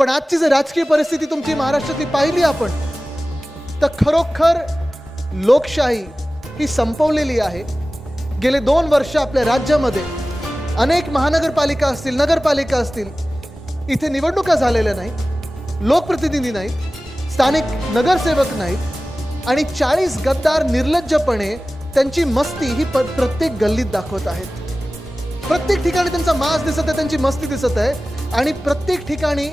पण आजची जर राजकीय परिस्थिती तुमची महाराष्ट्रातली पाहिली आपण, तर खरोखर लोकशाही ही संपवलेली आहे. गेले 2 वर्ष आपल्या राज्यामध्ये अनेक महानगरपालिका असतील, नगरपालिका असतील, इथे निवडणुका झालेल्या नाहीत, लोकप्रतिनिधी नाहीत, स्थानिक नगरसेवक नाहीत आणि 40 गद्दार निर्लज्जपणे त्यांची मस्ती ही प्रत्येक गल्लीत दाखवत आहेत. प्रत्येक ठिकाणी त्यांचा मास दिसत आहे, त्यांची मस्ती दिसत आहे आणि प्रत्येक ठिकाणी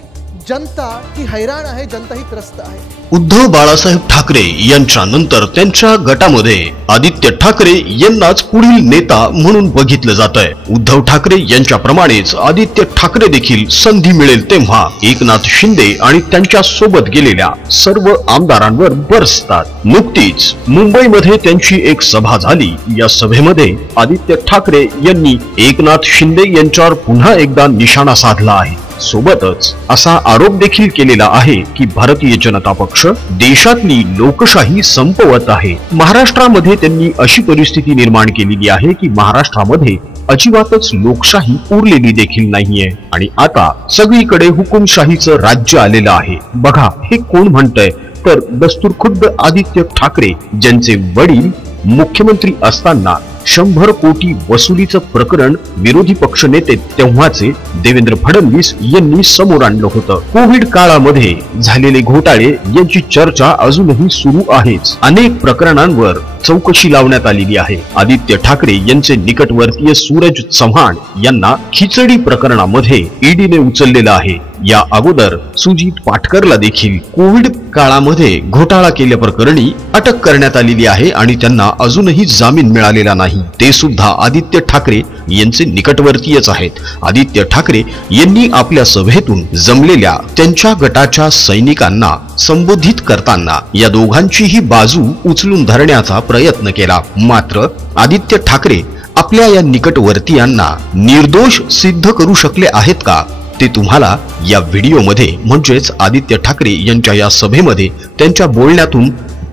जनता ही हैराण आहे, जनता ही त्रस्त आहे. उद्धव बाळासाहेब ठाकरे यांच्या नंतर त्यांच्या गटामध्ये आदित्य ठाकरे यांनाच पुढील नेता म्हणून बघितलं जात आहे. उद्धव ठाकरे यांच्याप्रमाणेच आदित्य ठाकरे देखील संधी मिळेल तेव्हा एकनाथ शिंदे आणि त्यांच्या सोबत गेलेल्या सर्व आमदारांवर बरसतात. नुकतीच मुंबईमध्ये त्यांची एक सभा झाली. या सभेमध्ये आदित्य ठाकरे यांनी एकनाथ शिंदे यांच्यावर पुन्हा एकदा निशाणा साधला आहे. सोबतच असा आरोप देखील केलेला आहे की भारतीय जनता पक्ष देशातली लोकशाही संपवत आहे. महाराष्ट्रामध्ये त्यांनी अशी परिस्थिती निर्माण केलेली आहे की महाराष्ट्रामध्ये अजिबातच लोकशाही उरलेली देखील नाहीये आणि आता सगळीकडे हुकुमशाहीचं राज्य आलेलं आहे. बघा हे कोण म्हणतंय, तर दस्तूरखुद्द आदित्य ठाकरे, ज्यांचे वडील मुख्यमंत्री असताना 100 कोटी वसुलीचं प्रकरण विरोधी पक्षनेते तेव्हाचे देवेंद्र फडणवीस यांनी समोर आणलं होतं. कोविड काळामध्ये झालेले घोटाळे यांची चर्चा अजूनही सुरू आहेच. अनेक प्रकरणांवर चौकशी लावण्यात आलेली आहे. आदित्य ठाकरे यांचे निकटवर्तीय सूरज चव्हाण यांना खिचडी प्रकरणामध्ये ईडीने उचललेलं आहे. या अगोदर सुजीत पाटकरला देखील कोविड काळामध्ये घोटाळा केल्याप्रकरणी अटक करण्यात आलेली आहे आणि त्यांना अजूनही जामीन मिळालेला नाही. ते सुद्धा आदित्य ठाकरे यांचे निकटवर्तीयच आहेत. आदित्य ठाकरे यांनी आपल्या सभेतून जमलेल्या त्यांच्या गटाच्या सैनिकांना संबोधित करताना या दोघांचीही बाजू उचलून धरण्याचा प्रयत्न केला. मात्र आदित्य ठाकरे आपल्या या निकटवर्तीयांना निर्दोष सिद्ध करू शकले आहेत का, ते तुम्हाला या व्हिडिओमध्ये म्हणजेच आदित्य ठाकरे यांच्या या सभेमध्ये त्यांच्या बोलण्यातून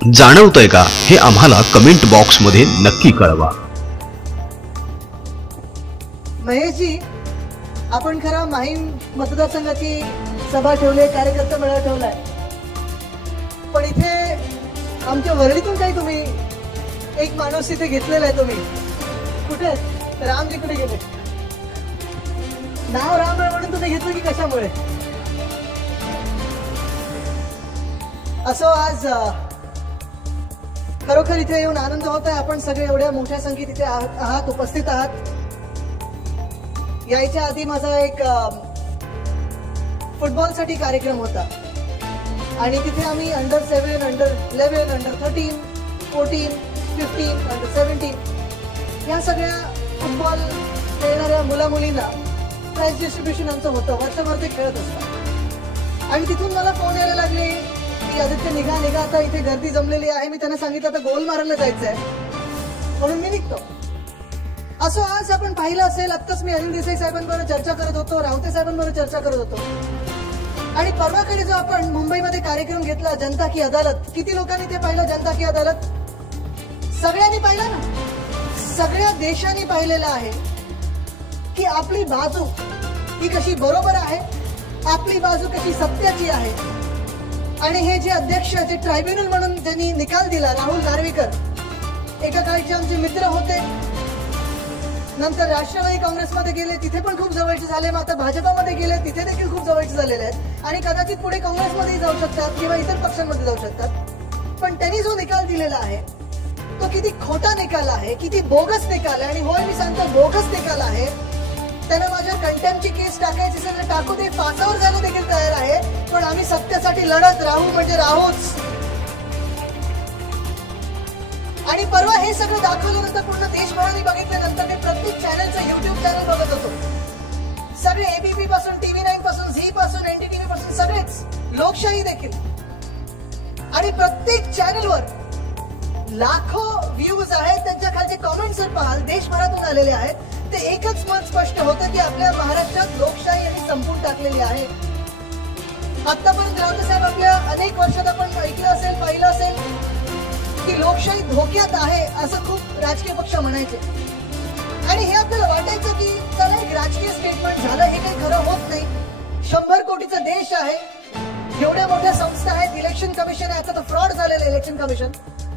जाणवतंय का, हे आम्हाला कमेंट बॉक्स मध्ये नक्की कळवा. महेशजी, आपण खरा माहीम मतदारसंघाची सभा ठेवली, कार्यकर्ता मेळावा ठेवलाय, पण इथे आमच्या वरळीतून काही तुम्ही एक माणूस इथे घेतलेला आहे. तुम्ही कुठे रामजी कुठे गेले? नाव राम आहे म्हणून तुम्ही घेतलं की कशामुळे? असो, आज खरोखर इथे येऊन आनंद होत आहे. आपण सगळे एवढ्या मोठ्या संख्येत इथे आहात, उपस्थित आहात. यायच्या आधी माझा एक फुटबॉलसाठी कार्यक्रम होता आणि तिथे आम्ही अंडर-7, अंडर-11, अंडर-13, 14, 15, अंडर-17 या सगळ्या फुटबॉल खेळणाऱ्या मुला-मुलींना प्राइज डिस्ट्रीब्युशन आमचं होतं. वर्षभर ते खेळत असतात आणि तिथून मला फोन यायला लागले की आदित्य निघा निघा, आता इथे गर्दी जमलेली आहे. मी त्यांना सांगितलं आता गोल मारायला जायचंय म्हणून मी निघतो. असं आज आपण पाहिलं असेल, आत्ताच मी अनिल देसाई साहेबांबरोबर चर्चा करत होतो, रावते साहेबांबरोबर चर्चा करत होतो आणि परवाकडे जो आपण मुंबईमध्ये कार्यक्रम घेतला जनता की अदालत, किती लोकांनी ते पाहिलं? जनता की अदालत सगळ्यांनी पाहिलं ना, सगळ्या देशांनी पाहिलेलं आहे की आपली बाजू ही कशी बरोबर आहे, आपली बाजू कशी सत्याची आहे. आणि हे जे अध्यक्ष, जे ट्रायब्युनल म्हणून ज्यांनी निकाल दिला, राहुल नार्वेकर, एका काळचे आमचे मित्र होते, नंतर राष्ट्रवादी काँग्रेसमध्ये गेले, तिथे पण खूप जवळचे झाले, मग आता भाजपामध्ये गेले, तिथे देखील खूप जवळचे झालेले आहेत आणि कदाचित पुढे काँग्रेसमध्ये जाऊ शकतात किंवा इतर पक्षांमध्ये जाऊ शकतात. पण त्यांनी जो निकाल दिलेला आहे तो किती खोटा निकाल आहे, किती बोगस निकाल आहे. आणि होय, मी सांगतो बोगस निकाल आहे. त्यांना माझ्या कंटेम्पची केस टाकायची असेल तर टाकू दे, फासावर जायला देखील तयार आहे, पण आम्ही सत्यासाठी लढत राहू म्हणजे राहूच. आणि परवा हे सगळं दाखवल्यानंतर पूर्ण देशभराने बघितल्यानंतर मी प्रत्येक चॅनलचं युट्यूब चॅनल बघत होतो. सगळे एबीपी पासून, TV9 पासून, झी पासून, NDTV पासून सगळेच, लोकशाही देखील, आणि प्रत्येक चॅनलवर लाखो व्ह्यूज आहेत. त्यांच्या खालचे कॉमेंट्स जर पाहाल, देशभरातून आलेले आहेत, ते एकच मत स्पष्ट होतं की आपल्या महाराष्ट्रात लोकशाही यांनी संपून टाकलेली आहे. आतापर्यंत रावते साहेब, आपल्या अनेक वर्षात आपण ऐकलं असेल, पाहिलं असेल की लोकशाही धोक्यात आहे असं खूप राजकीय पक्ष म्हणायचे आणि हे आपल्याला वाटायचं की चला एक राजकीय स्टेटमेंट झालं, हे काही खरं होत नाही. 100 कोटीचा देश आहे, एवढ्या मोठ्या संस्था आहेत, इलेक्शन कमिशन आहे, आता तर फ्रॉड झालेलं इलेक्शन कमिशन,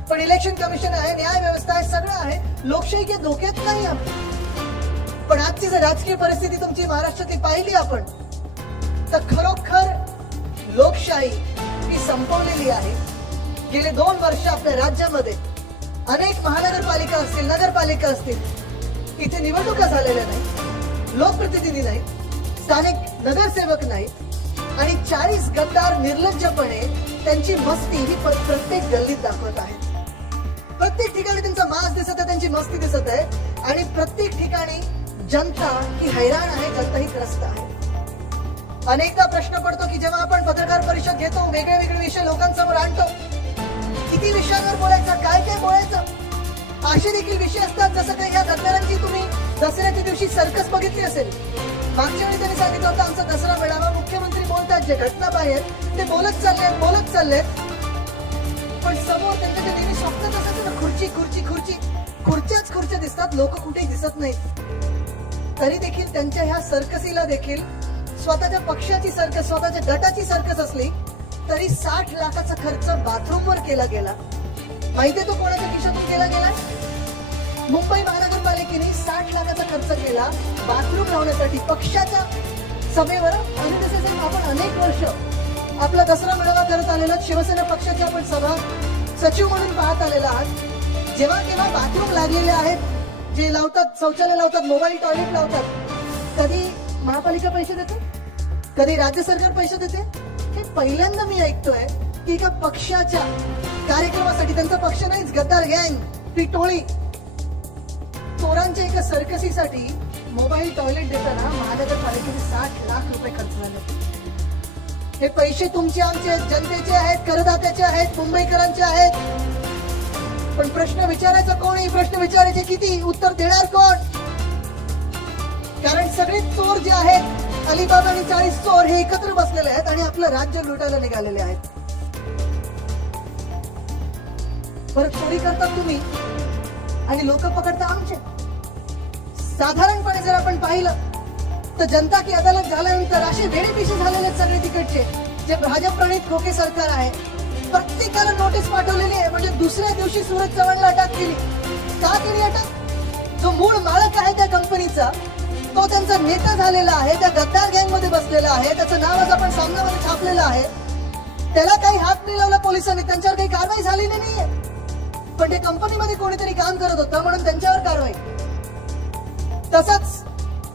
पण इलेक्शन कमिशन आहे, न्याय व्यवस्था आहे, सगळं आहे, लोकशाही धोक्यात नाही आपण. पण आजची जर राजकीय परिस्थिती तुमची महाराष्ट्रातली पाहिली आपण, तर खरोखर लोकशाही ही संपवलेली आहे. गेले 2 वर्ष आपल्या राज्यामध्ये अनेक महानगरपालिका असतील, नगरपालिका असतील, इथे निवडणुका झालेल्या नाही, लोकप्रतिनिधी नाही, स्थानिक नगरसेवक नाही, आणि 40 गद्दार निर्लज्जपणे त्यांची मस्ती ही प्रत्येक गल्लीत दाखवत आहेत. प्रत्येक ठिकाणी त्यांचा मास दिसत आहे, त्यांची मस्ती दिसत आहे, आणि प्रत्येक ठिकाणी जनता ही हैराण आहे, जनता ही त्रस्त आहे. अनेकदा प्रश्न पडतो की जेव्हा आपण पत्रकार परिषद घेतो, वेगळे वेगळे विषय लोकांसमोर आणतो, किती विषयांवर बोलायचं, काय काय बोलायचं, असे देखील विषय असतात. जसं काही ह्या गद्दारांची तुम्ही दसऱ्याच्या दिवशी सर्कस बघितली असेल. मागच्या वेळी त्यांनी सांगितलं होतं आमचा दसरा मेळावा, मुख्यमंत्री बोलतात, जे घटना बाहेर ते बोलत चाललेत, पण समोर त्यांच्या नेहमी स्वप्नात असायचं ना, खुर्ची खुर्ची खुर्ची, खुर्च्या दिसतात, लोक कुठेही दिसत नाहीत. तरी देखील त्यांच्या ह्या सर्कसीला देखील स्वतःच्या पक्षाची सर्कस, स्वतःच्या गटाची सर्कस असली तरी 60 लाखाचा खर्च बाथरूमवर केला गेला. माहितीये तो कोणाच्या खिशातून केला गेला? मुंबई महानगरपालिकेने 60 लाखाचा खर्च केला बाथरूम लावण्यासाठी पक्षाच्या सभेवर. आणि आपण अनेक वर्ष आपला दसरा मेळावा करत आलेला, शिवसेना पक्षाची आपण सभा सचिव म्हणून पाहत आलेला आहात. जेव्हा केव्हा बाथरूम लागलेले आहेत, जे लावतात, शौचालय लावतात, मोबाईल टॉयलेट लावतात, कधी महापालिका पैसे देते, कधी राज्य सरकार पैसे देते. हे पहिल्यांदा मी ऐकतोय की एका पक्षाच्या कार्यक्रमासाठी, त्यांचा पक्ष नाहीच, गद्दार गँग, ती टोळी, चोरांच्या एका सर्कसीसाठी मोबाईल टॉयलेट देताना महानगरपालिकेने 60 लाख रुपये खर्च झाले. हे पैसे तुमचे, आमचे आहेत, जनतेचे आहेत, करदात्याचे आहेत, मुंबईकरांचे आहेत. पण प्रश्न विचारायचा कोण? प्रश्न विचारायचे किती? उत्तर देणार कोण? कारण सगळे चोर जे आहेत, अलिबाग आणि 40 चोर, हे एकत्र बसलेले आहेत आणि आपलं राज्य लुटायला निघालेले आहेत. परत चोरी करतात तुम्ही आणि लोक पकडता आमचे. साधारणपणे जर आपण पाहिलं तर जनता की अदालत झाल्यानंतर असे वेळेपिशे झालेले सगळे तिकडचे जे भाजप प्रणित खोके सरकार आहे, प्रत्येकाला नोटीस पाठवलेली आहे. म्हणजे दुसऱ्या दिवशी सूरज चव्हाणला अटक केली. का केली अटक? जो मूळ मालक आहे त्या कंपनीचा, तो त्यांचा नेता झालेला आहे, त्या गद्दार गँग मध्ये बसलेला आहे, त्याचं नाव आज आपण सामनामध्ये छापलेलं आहे. त्याला काही हात नाही लावला पोलिसांनी, त्यांच्यावर काही कारवाई झालेली नाहीये. पण ते कंपनीमध्ये कोणीतरी काम करत होतं म्हणून त्यांच्यावर कारवाई. तसंच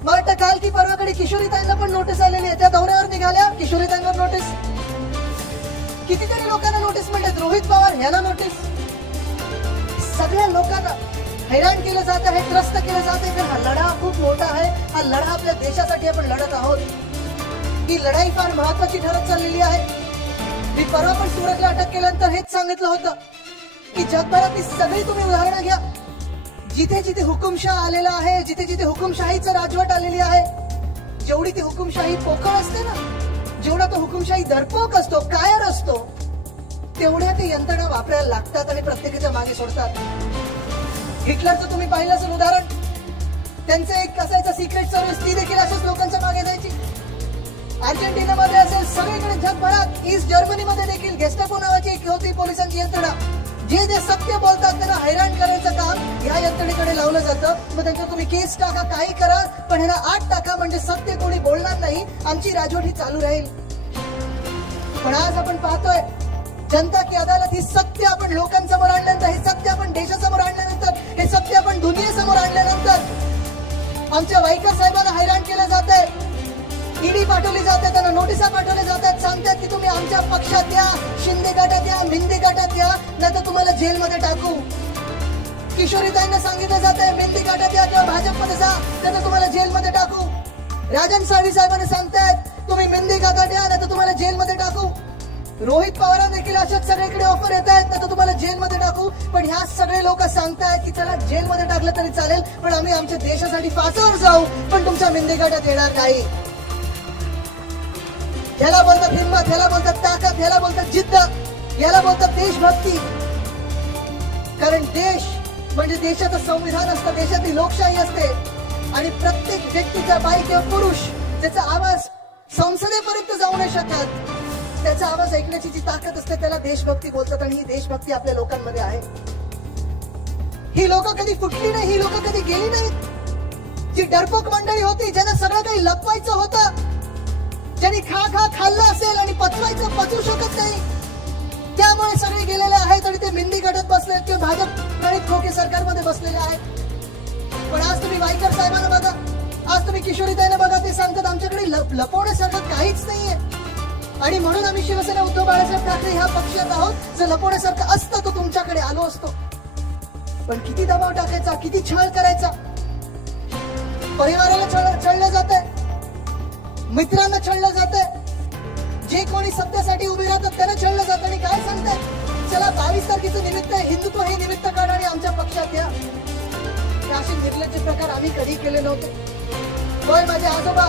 मला वाटतं काल की परवाकडे किशोरीताईंना पण नोटीस आलेली आहे. त्या दौऱ्यावर निघाल्या, किशोरीताईंवर नोटीस. कितीतरी लोकांना नोटीस म्हणतात. रोहित पवार ह्याला नोटीस. सगळ्या लोकांना हैराण केलं जात आहे, त्रस्त केलं जात आहे. हा लढा खूप मोठा आहे, हा लढा आपल्या देशासाठी आपण लढत आहोत. ही लढाई फार महत्वाची ठरत चाललेली आहे. मी परवा पण सुरतला अटक केल्यानंतर हेच सांगितलं होतं की जगभरातली सगळी तुम्ही उदाहरणं घ्या, जिथे जिथे हुकुमशाह आलेला आहे, जिथे जिथे हुकुमशाहीचं राजवट आलेली आहे, जेवढी ती हुकुमशाही पोकळ असते ना, जेवढा तो हुकुमशाही दरपोक असतो, कायर असतो, तेवढ्या ते यंत्रणा वापरायला लागतात आणि प्रत्येकाच्या मागे सोडतात. हिटलरचं तुम्ही पाहिलं असेल उदाहरण. त्यांचं एक असायचं सिक्रेट सर्व्हिस, ती देखील अशाच लोकांच्या मागे जायची. अर्जेंटिनामध्ये असेल, सगळीकडे जगभरात, ईस्ट जर्मनीमध्ये देखील गेस्टापो नावाची एक होती पोलिसांची यंत्रणा. जे जे सत्य बोलतात त्यांना हैराण करायचं काम या यंत्रणेकडे लावलं जातं. मग त्यांच्यावर तुम्ही केस टाका, काही करा, पण ह्याला आत टाका, म्हणजे सत्य कोणी बोलणार नाही, आमची राजवट ही चालू राहील. पण आज आपण पाहतोय जनता की अदालत, ही सत्य आपण लोकांसमोर आणल्यानंतर, हे सत्य आपण देशासमोर आणल्यानंतर, हे सत्य आपण दुनियेसमोर आणल्यानंतर आमच्या वाईकर साहेबांना हैराण केलं जात आहे. ईडी पाठवली जाते, त्यांना नोटिसा पाठवल्या जातात, सांगतात की तुम्ही आमच्या पक्षात या, शिंदे गटात या, मिंदे गटात या, नाही तर तुम्हाला जेलमध्ये टाकू. किशोरीताईंना सांगितलं जात आहे मिंदे गटात या किंवा भाजपमध्ये जा, नाही तर तुम्हाला जेलमध्ये टाकू. राजन साळवी साहेबांना सांगतायत तुम्ही मिंदे गटात या, नाही तर तुम्हाला जेलमध्ये टाकू. रोहित पवारांना देखील अशाच सगळीकडे ऑफर येत आहेत, नाही तर तुम्हाला जेलमध्ये टाकू. पण ह्या सगळे लोक सांगतायत की चला जेलमध्ये टाकलं तरी चालेल, पण आम्ही आमच्या देशासाठी फासावर जाऊ, पण तुमच्या मिंदे गटात येणार नाही. ह्याला बोलतात हिंमत, ह्याला बोलतात ताकद, ह्याला बोलतात जिद्द, ह्याला बोलतात देशभक्ती. कारण देश म्हणजे देशाचं संविधान असतं, देशाची लोकशाही असते, आणि प्रत्येक व्यक्तीचा, बाई किंवा पुरुष, त्याचा आवाज संसदेपर्यंत जाऊ नाही शकत, त्याचा आवाज ऐकण्याची जी ताकद असते त्याला देशभक्ती बोलतात. आणि ही देशभक्ती आपल्या लोकांमध्ये आहे. ही लोक कधी फुटली नाही, ही लोक कधी गेली नाहीत. जी डरपोक मंडळी होती, ज्यांना सगळं काही लपवायचं होतं, ज्यांनी खाल्लं असेल आणि पचवू शकत नाही, त्यामुळे सगळे गेलेले आहेत आणि ते मिंदी गटत बसले किंवा भाजप गणित खोके सरकारमध्ये बसलेले आहेत. पण आज तुम्ही वाईकर साहेबांना बघा, आज तुम्ही किशोरीताईंना बघा, ते सांगतात आमच्याकडे लपवण्यासारखं काहीच नाहीये. आणि म्हणून आम्ही शिवसेना उद्धव बाळासाहेब ठाकरे ह्या पक्षात आहोत. जर लपवण्यासारखं असतं तो तुमच्याकडे आलो असतो. पण किती दबाव टाकायचा, किती छळ करायचा. परिवाराला छळलं जातंय, मित्रांना छळलं जातंय, जे कोणी सत्तेसाठी उभे राहतात त्यांना छळलं जातं. आणि काय सांगतात, चला 22 तारखेचं निमित्त आहे, हिंदुत्व हे निमित्त काढा आणि आमच्या पक्षात या. असे निर्लज्ज प्रकार आम्ही कधी केले नव्हते. पण माझे आजोबा,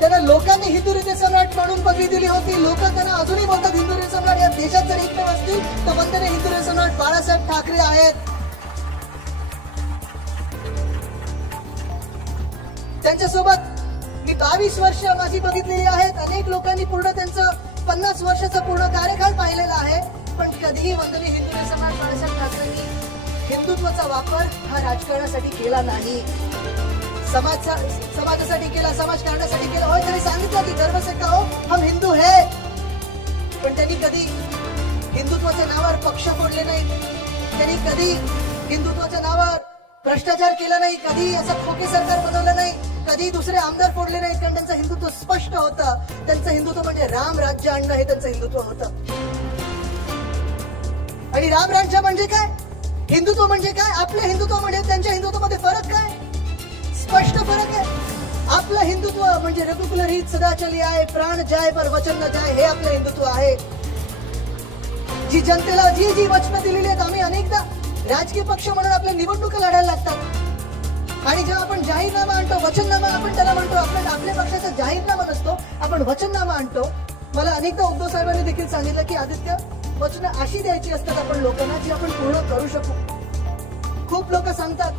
त्यांना लोकांनी हिंदू हृदय सम्राट म्हणून पदवी दिली होती. लोक त्यांना अजूनही बोलतात हिंदू हृदय सम्राट. या देशात जर एकमेव असतील तर वंदनीय हिंदू हृदय सम्राट बाळासाहेब ठाकरे आहेत. त्यांच्यासोबत मी 22 वर्ष माझी बघितलेली आहेत. अनेक लोकांनी पूर्ण त्यांचं 50 वर्षाचा पूर्ण कार्यकाळ पाहिलेला आहे. पण कधीही वंदनीय हिंदू हृदय सम्राट बाळासाहेब ठाकरेंनी हिंदुत्वाचा वापर हा राजकारणासाठी केला नाही, समाजासाठी केला, समाजकारणासाठी केला. होय, त्यांनी सांगितलं की गर्व से कहो हम हिंदू है. पण त्यांनी कधी हिंदुत्वाच्या नावावर पक्ष फोडले नाही, त्यांनी कधी हिंदुत्वाच्या नावावर भ्रष्टाचार केला नाही, कधी असं खोके सरकार बनवलं नाही, कधी दुसरे आमदार फोडले नाहीत. कारण त्यांचं हिंदुत्व स्पष्ट होतं. त्यांचं हिंदुत्व म्हणजे राम राज्य आणणं हे त्यांचं हिंदुत्व होतं. आणि राम राज्य म्हणजे काय, हिंदुत्व म्हणजे काय, आपलं हिंदुत्व म्हणजे त्यांच्या हिंदुत्वामध्ये फरक काय, स्पष्ट फरक आहे. आपलं हिंदुत्व म्हणजे रघुकुल रीत सदा चली आहे, प्राण जाय पर वचन न जाय, हे आपलं हिंदुत्व आहे. जी जनतेला जी जी वचनं दिलेली आहेत, आम्ही अनेकदा राजकीय पक्ष म्हणून आपल्या निवडणुका लढायला लागतात. आणि जेव्हा आपण जाहीरनामा आणतो, वचननामा आपण त्याला म्हणतो, आपल्या पक्षाचा जाहीरनामा नसतो, आपण वचननामा आणतो. मला अनेकदा उद्धव साहेबांनी देखील सांगितलं की आदित्य, वचनं अशी द्यायची असतात आपण लोकांना जी आपण पूर्ण करू शकू. खूप लोक सांगतात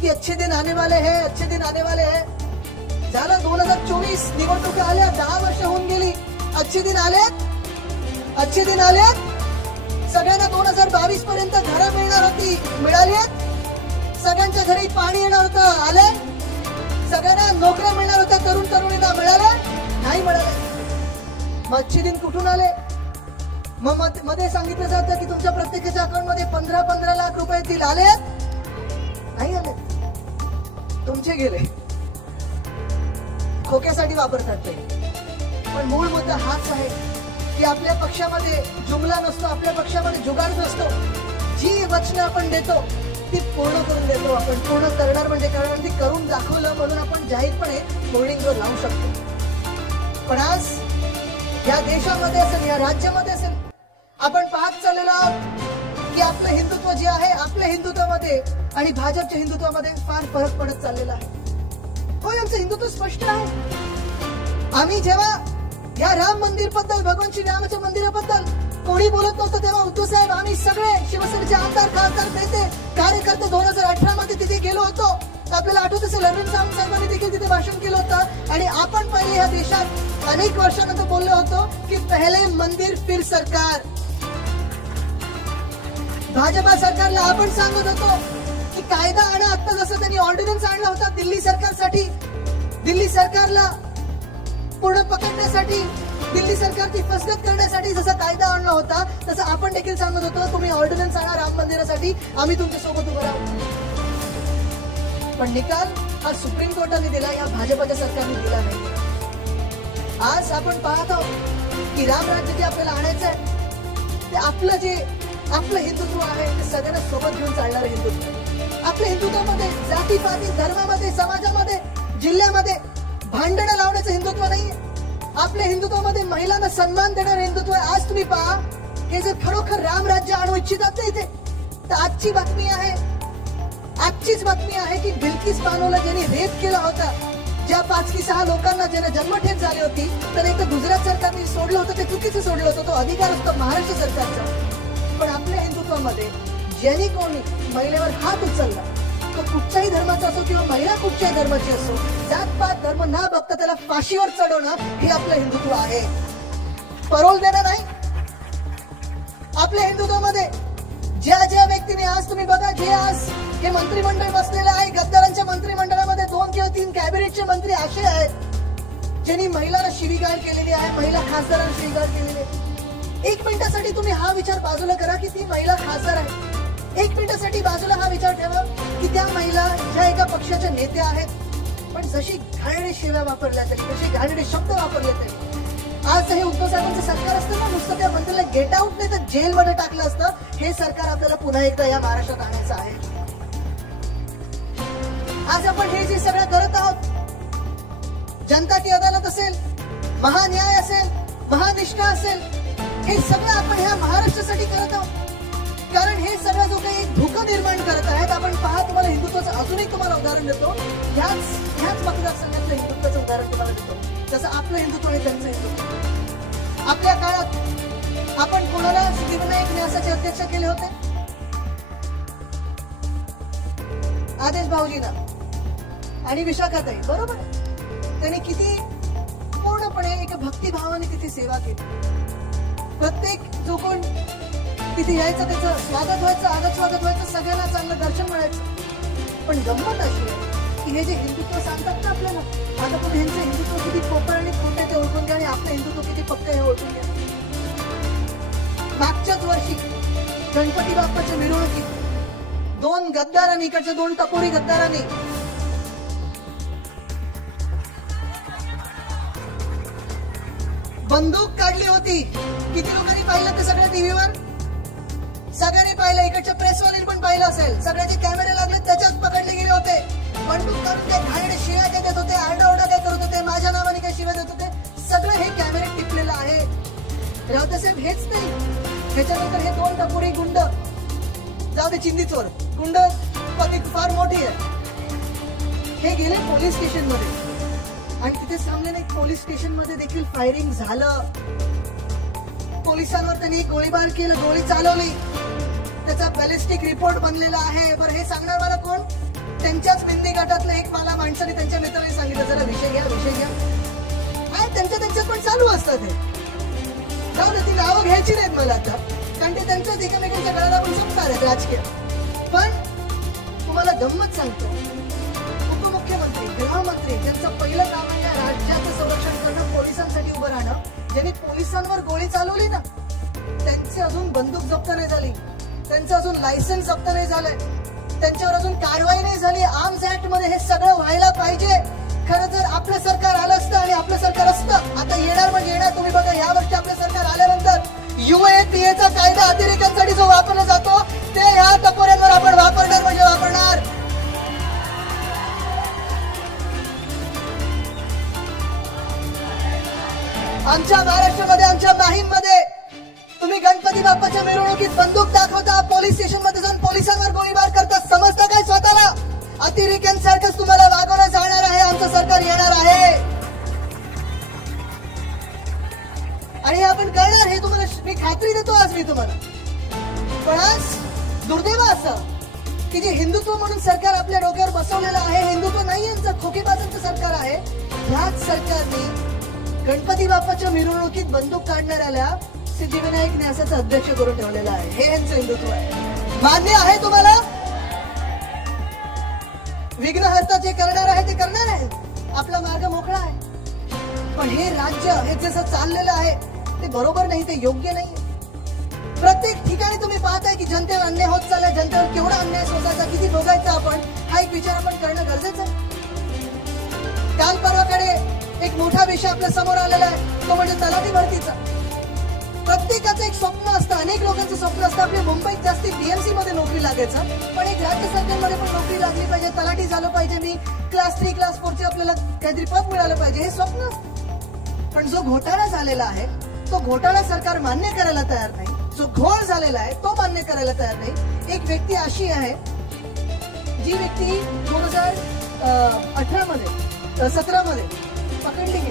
की अच्छे दिन आने वाले हैं, अच्छे दिन आने वाले हैं. झालं 2024 निवडणुका आल्या, 10 वर्ष होऊन गेली. अच्छे दिन आलेत, अच्छे दिन आलेत. सगळ्यांना 2022 पर्यंत घरं मिळणार होती, मिळाली. सगळ्यांच्या घरी पाणी येणार होतं, आले. सगळ्यांना नोकऱ्या मिळणार होत्या, तरुण तरुणींना मिळाल्या, नाही मिळाल्या. मग अच्छे दिन कुठून आले? मग मध्ये सांगितलं जातं की तुमच्या प्रत्येकाच्या अकाउंट मध्ये 15 लाख रुपये येतील, आले नाही आले, तुमचे गेले. खोक्यासाठी वापरतात ते. पण मूळ मुद्दा हाच आहे की आपल्या पक्षामध्ये जुमला नसतो, आपल्या पक्षामध्ये जुगाड नसतो. जी वचनं आपण देतो ती पूर्ण करून देतो. आपण पूर्ण करणार म्हणजे करणार, ती करून दाखवलं म्हणून आपण जाहीरपणे होर्डिंगवर लावू शकतो. पण आज या देशामध्ये असेल, या राज्यामध्ये असेल, आपण पाहत चाललेलो आहोत की आपलं हिंदुत्व जे आहे, आपल्या हिंदुत्वामध्ये आणि भाजपच्या हिंदुत्वामध्ये फार फरक पडत चाललेला आहे. होय, आमचं हिंदुत्व स्पष्ट आहे. आम्ही जेव्हा या राम मंदिर बद्दल, भगवान श्री रामाच्या मंदिराबद्दल कोणी बोलत नव्हतं, तेव्हा उद्धव साहेब, आम्ही सगळे शिवसेनेचे आमदार, खासदार, नेते, कार्यकर्ते 2018 मध्ये तिथे गेलो होतो. आपल्याला आठवत असेल, अरविंद सावंतसाहेबांनी देखील तिथे भाषण केलं होतं. आणि आपण पहिले या देशात अनेक वर्षानंतर बोललो होतो की पहिले मंदिर फिर सरकार. भाजपा सरकारला आपण सांगत होतो की कायदा आणा. आता जसं त्यांनी ऑर्डिनन्स आणला होता दिल्ली सरकारसाठी, दिल्ली सरकारला पूर्ण पकडण्यासाठी, दिल्ली सरकारची फसगत करण्यासाठी जसा कायदा आणला होता, तसं आपण देखील सांगत होतो तुम्ही ऑर्डिनन्स आणा राम मंदिरासाठी, आम्ही तुमच्या सोबत उभं राहू. पण निकाल हा सुप्रीम कोर्टाने दिला, या भाजपच्या सरकारने दिला नाही. आज आपण पाहत आहोत की राम राज्य जे आपल्याला आणायचं आहे, ते आपलं हिंदुत्व आहे, ते सगळ्यांना सोबत घेऊन चालणारं हिंदुत्व. आपल्या हिंदुत्वामध्ये जातीपाती, धर्मामध्ये, समाजामध्ये, जिल्ह्यामध्ये भांडणं लावण्याचं हिंदुत्व नाहीये. आपल्या हिंदुत्वामध्ये महिलांना सन्मान देणारं हिंदुत्व आहे. आज तुम्ही पहा, हे जर खरोखर राम राज्य आणू इच्छितात इथे, तर आजची बातमी आहे, आजचीच बातमी आहे की बिल्किस बानोला ज्यांनी रेप केला होता, ज्या 5 की 6 लोकांना ज्यांना जन्मठेप झाली होती, तर एक गुजरात सरकारने सोडलं होतं, ते चुकीचं सोडलं होतं. तो अधिकार असतो महाराष्ट्र सरकारचा. पण आपल्या हिंदुत्वामध्ये ज्यांनी कोणी महिलेवर हात उचलला, तो कुठच्याही धर्माचा असो किंवा महिला कुठच्याही धर्माची असो, जातपात धर्म न बघता त्याला फाशीवर चढवणं हे आपलं हिंदुत्व आहे. परोल देणं नाही. आपल्या हिंदुत्वामध्ये ज्या ज्या व्यक्तीने आज तुम्ही बघा, जे आज हे मंत्रिमंडळ बसलेलं आहे, गद्दारांच्या मंत्रिमंडळामध्ये 2 किंवा 3 कॅबिनेटचे मंत्री असे आहेत ज्यांनी महिलांना शिवीगाळ केलेली आहे, महिला खासदारांना शिवीगाळ केलेली आहे. 1 मिनिटासाठी तुम्ही हा विचार बाजूला करा की ती महिला खासदार आहे. 1 मिनिटासाठी बाजूला हा विचार ठेवा की त्या महिला ज्या एका पक्षाच्या नेत्या आहेत, पण जशी घाणेरडी शिव्या वापरल्या तरी, जशी घाणेरडी शब्द वापरले तरी, आज हे उद्धव साहेबांचं सरकार असतं ना, नुसतं त्या मंत्र्याला गेट आउट नाही तर जेलमध्ये टाकलं असतं. हे सरकार आपल्याला पुन्हा एकदा या महाराष्ट्रात आणायचं आहे. आज आपण हे जे सगळं करत आहोत, जनता की अदालत असेल, महान्याय असेल, महानिष्ठा असेल, हे सगळं आपण ह्या महाराष्ट्रासाठी करत आहोत. कारण हे सगळं जो काही एक धोका निर्माण करत आहेत. आपण पहा, तुम्हाला हिंदुत्वाचं अजून एक तुम्हाला उदाहरण देतो. ह्याच मतदारसंघातलं हिंदुत्वाचं उदाहरण तुम्हाला देतो. जसं आपलं हिंदुत्व आणि त्यांचं हिंदुत्व. आपल्या काळात आपण कोणाला सिद्धिविनायक न्यासाचे अध्यक्ष केले होते? आदेश भाऊजींना आणि विशाखाताई, बरोबर. त्यांनी किती पूर्णपणे एका भक्तिभावाने तिथे सेवा केली. प्रत्येक जो कोण तिथे यायचं त्याचं स्वागत व्हायचं, आगत स्वागत व्हायचं, सगळ्यांना चांगलं दर्शन मिळायचं. पण गंमत अशी आहे की हे जे हिंदुत्व सांगतात ना आपल्याला, आता पण ह्यांचं हिंदुत्व किती पोकळ आणि खोटे ते ओळखून घ्या आणि आपलं हिंदुत्व किती पक्क हे ओळखून घ्या. मागच्याच वर्षी गणपती बाप्पाच्या मिरवणुकीत 2 गद्दारांनी, इकडच्या 2 टपोरी गद्दारांनी बंदूक काढली होती. किती लोकांनी पाहिलं ते सगळ्या टीव्हीवर? सगळ्यांनी पाहिलं. इकडच्या प्रेसवाल्यांनी पण पाहिलं असेल. सगळ्यांचे कॅमेरे लागले, त्याच्यात पकडले गेले होते. बंदूक काढून ते घाणेरडे शिव्या काय देत होते, आरडाओरडा काय करत होते, माझ्या नावाने काय शिव्या देत होते. सगळं हे कॅमेरे टिपलेलं आहे. रावते साहेब हेच नाही, त्याच्यानंतर हे 2 टपोरी गुंड, जाऊ दे चिंदीचोर गुंड, फार मोठी आहे. हे गेले पोलीस स्टेशन मध्ये आणि तिथे थांबले नाही. पोलीस स्टेशन मध्ये देखील फायरिंग झालं. पोलिसांवर त्यांनी गोळीबार केला, गोळी चालवली. त्याचा बॅलिस्टिक रिपोर्ट बनलेला आहे. बरं, हे सांगणार मला कोण? त्यांच्याच मिंदी गटातलं एक मला माणसाने त्यांच्या मित्राने सांगितलं, जरा विषय घ्या. काय त्यांच्यात पण चालू असतात हे. जाऊ दे, ती नावं घ्यायची नाहीत मला आता, कारण ते त्यांच्याच एकमेकांच्या गळाला पण संस्कार आहेत राजकीय. पण तुम्हाला गंमत सांगतो, उपमुख्यमंत्री, गृहमंत्री, ज्यांचं पहिलं काम आहे राज्याचं संरक्षण करणं, पोलिसांसाठी उभं राहणं, ज्यांनी पोलिसांवर गोळी चालवली ना, त्यांची अजून बंदूक जप्त नाही झाली, त्यांचं अजून लायसन्स जप्त नाही झालंय, त्यांच्यावर अजून कारवाई नाही झाली. आर्म्स ऍक्ट मध्ये हे सगळं व्हायला पाहिजे. खरं जर आपलं सरकार आलं असतं आणि आपलं सरकार असतं, आता येणार म्हणजे येणार. तुम्ही बघा, या वर्षी आपलं सरकार आल्यानंतर UAPAचा कायदा अतिरेक्यांसाठी जो वापरला जातो ते ह्या टपोऱ्यांवर आपण वापरणार म्हणजे वापरणार. आमच्या महाराष्ट्रामध्ये, आमच्या माहीममध्ये तुम्ही गणपती बाप्पाच्या मिरवणुकीत बंदूक दाखवता, पोलीस स्टेशन मध्ये जाऊन पोलिसांवर गोळीबार करता. समजता काय स्वतःला? अतिरेक्यांसारखंच तुम्हाला वागवलं जाणार आहे. आमचं सरकार येणार आहे आणि आपण करणार, हे तुम्हाला मी खात्री देतो आज मी तुम्हाला. पण आज दुर्दैव असं की जे हिंदुत्व म्हणून सरकार आपल्या डोक्यावर बसवलेलं आहे, हिंदुत्व नाही, यांचं खोकेबाजांचं सरकार आहे. ह्याच सरकारने गणपती बाप्पाच्या मिरवणुकीत बंदूक काढणाऱ्याला सिद्धिविनायक न्यासाचं अध्यक्ष करून ठेवलेलं आहे. हे यांचं हिंदुत्व आहे. मान्य आहे तुम्हाला? विघ्नहर्ता जे करणार आहे ते करणार आहे, आपला मार्ग मोकळा आहे. पण हे राज्य हे जसं चाललेलं आहे ते बरोबर नाही, ते योग्य नाही. प्रत्येक ठिकाणी तुम्ही पाहताय की जनतेवर अन्याय होत चाललाय. जनतेवर केवढा अन्याय सोसायचा, किती भोगायचा आपण, हा एक विचार आपण करणं गरजेचं आहे. काल परवाकडे एक मोठा विषय आपल्या समोर आलेला आहे, तो म्हणजे तलाठी भरतीचा. प्रत्येकाचं एक स्वप्न असतं, अनेक लोकांचं स्वप्न असतं आपल्या मुंबईत जास्ती BMC मध्ये नोकरी लागायचं, पण एक राज्य सरकारमध्ये पण नोकरी लागली पाहिजे, तलाठी झालं पाहिजे, मी क्लास 3 क्लास 4 चे आपल्याला काहीतरी पद मिळालं पाहिजे, हे स्वप्न असतं. पण जो घोटाळा झालेला आहे तो घोटाळा सरकार मान्य करायला तयार नाही. जो घोळ झालेला आहे तो मान्य करायला तयार नाही. एक व्यक्ती अशी आहे जी व्यक्ती 2018 मध्ये 17 मध्ये पकडली गेली,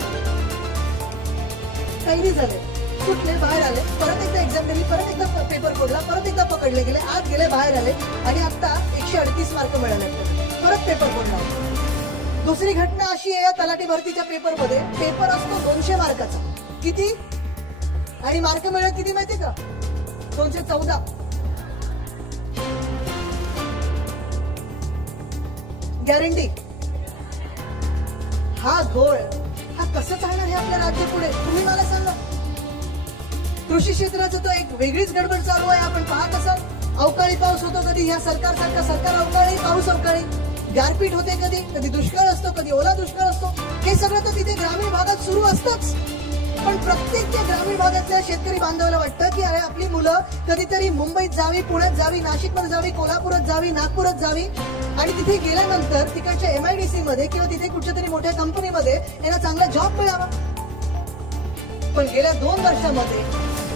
कैदी झाले, सुटले, बाहेर आले, परत एकदा एक्झाम दिली, परत एकदा पेपर फोडला, परत एकदा पकडले गेले, आत गेले, बाहेर आले आणि आता 138 मार्क मिळाले. परत पेपर फोडला। दुसरी घटना अशी आहे, तलाठी भरतीच्या पेपरमध्ये पेपर असतो 200 मार्काचा, किती आणि मार्क मिळत किती माहिती का, 214। गॅरंटी हा घोळ हा कसं चालणार हे आपल्या राज्य पुढे, तुम्ही मला सांगा। कृषी क्षेत्राचं तर एक वेगळीच गडबड चालू आहे। आपण पाहत असाल, अवकाळी पाऊस होतो कधी, ह्या सरकारसारखा सरकार अवकाळी, पाऊस अवकाळी, गारपीट होते कधी, कधी दुष्काळ असतो, कधी ओला दुष्काळ असतो। हे सगळं तर तिथे ग्रामीण भागात सुरू असतंच, पण प्रत्येक त्या ग्रामीण भागातल्या शेतकरी बांधवाला वाटतं की अरे आपली मुलं कधीतरी मुंबईत जावी, पुण्यात जावी, नाशिकमध्ये जावी, कोल्हापुरात जावी, नागपुरात जावी आणि तिथे गेल्यानंतर तिकडच्या MIDC मध्ये किंवा तिथे कुठच्या तरी मोठ्या कंपनीमध्ये यांना चांगला जॉब मिळावा। पण गेल्या 2 वर्षामध्ये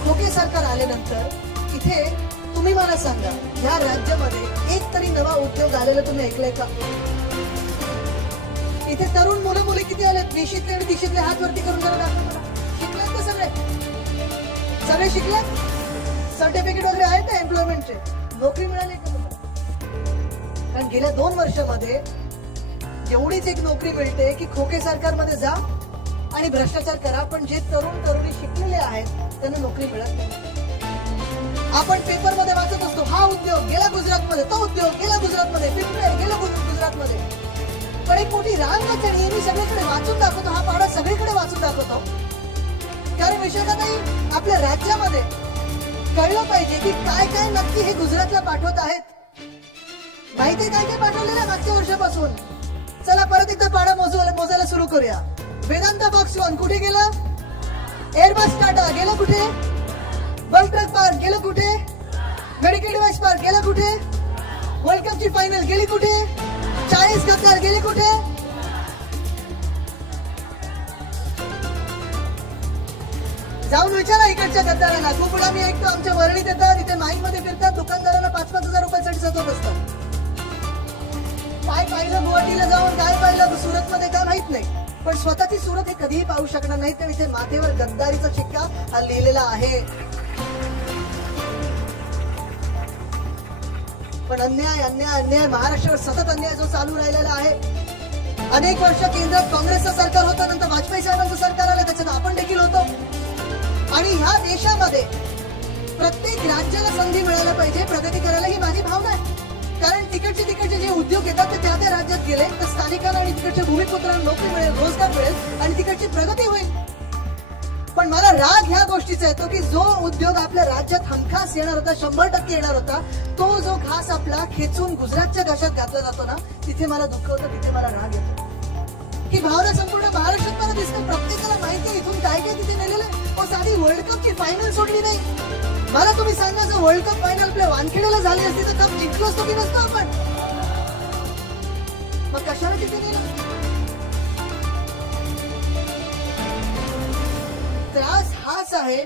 खोके सरकार आल्यानंतर इथे तुम्ही मला सांगा, या राज्यामध्ये एक तरी नवा उद्योग आलेला तुम्ही ऐकलंय का? इथे तरुण मुलं मुली किती आले, 20शीतले आणि 30शीतले हात वरती करून जरा दाखवा। शिकलेत का सगळे? सगळे शिकलेत? सर्टिफिकेट वगैरे आहेत ना एम्प्लॉयमेंटचे? नोकरी मिळाली का तुम्हाला? कारण गेल्या 2 वर्षामध्ये एवढीच एक नोकरी मिळते की खोके सरकारमध्ये जा आणि भ्रष्टाचार करा, पण जे तरुण तरुणी शिकलेले आहेत त्यांना नोकरी मिळत नाही। आपण पेपर मध्ये वाचत असतो, हा उद्योग गेला गुजरातमध्ये, तो उद्योग गेला गुजरातमध्ये, पिंपळे गेला गुजरातमध्ये, पण एक मोठी रांगच आहे। मी सगळीकडे वाचून दाखवतो, हा पाडा सगळीकडे वाचून दाखवतो, कारण विषय का नाही, आपल्या राज्यामध्ये कळलं पाहिजे की काय काय नक्की हे गुजरातला पाठवत आहेत। माहिती काय काय पाठवलेलं मागच्या वर्षापासून। चला परत एकदा पाडा मोजायला सुरू करूया। वेदांता फॉक्सकॉन कुठे गेला? एअरबस टाटा गेला कुठे? वर्ल्ड ट्रक पार्क गेलं कुठे? मेडिकल डिव्हाइस पार्क गेला कुठे? वर्ल्ड कपची फायनल गेली कुठे? 40 गद्दार गेले कुठे? जाऊन विचारा इकडच्या गद्दारांना। खूप वेळा मी ऐकतो आमच्या वरळीत येतात, इथे माईक मध्ये फिरतात, दुकानदारांना 5-5 हजार रुपयासाठी सजवत असतात। काय पाहिलं गुवाहाटीला जाऊन, काय पाहिलं सुरत मध्ये काय माहित नाही, पण स्वतःची सुरत हे कधीही पाहू शकणार नाही, तर इथे माथेवर गद्दारीचा शिक्का हा लिहिलेला आहे। पण अन्याय अन्याय अन्याय महाराष्ट्रावर सतत अन्याय जो चालू राहिलेला आहे। अनेक वर्ष केंद्रात काँग्रेसचं सरकार होतं, नंतर वाजपेयी साहेबांचं सरकार आलं, त्याच्यात आपण देखील होतो। आणि ह्या देशामध्ये प्रत्येक राज्याला संधी मिळायला पाहिजे प्रगती करायला, ही माझी भावना आहे। कारण तिकडचे जे उद्योग येतात ते त्या राज्यात गेले तर स्थानिकांना आणि तिकडच्या भूमिपुत्रांना नोकरी मिळेल, रोजगार मिळेल आणि तिकडची प्रगती होईल। पण मला राग ह्या गोष्टीचा येतो की जो उद्योग आपल्या राज्यात हमखास येणार होता, 100% येणार होता, तो जो घास आपला खेचून गुजरातच्या घशात घातला जातो ना, तिथे मला दुःख होतं, तिथे मला राग येतो। ही भावना संपूर्ण महाराष्ट्रात मला दिसते, प्रत्येकाला माहिती आहे इथून काय काय तिथे नेलेलं आहे। साधी वर्ल्ड कपची फायनल सोडली नाही। मला तुम्ही सांगा, जर वर्ल्ड कप फायनल आपल्या वानखेड्याला झाली असती तर कप जिंकलो असतो की नसतो आपण? मग कशाला तिथे नेलं? त्रास हाच आहे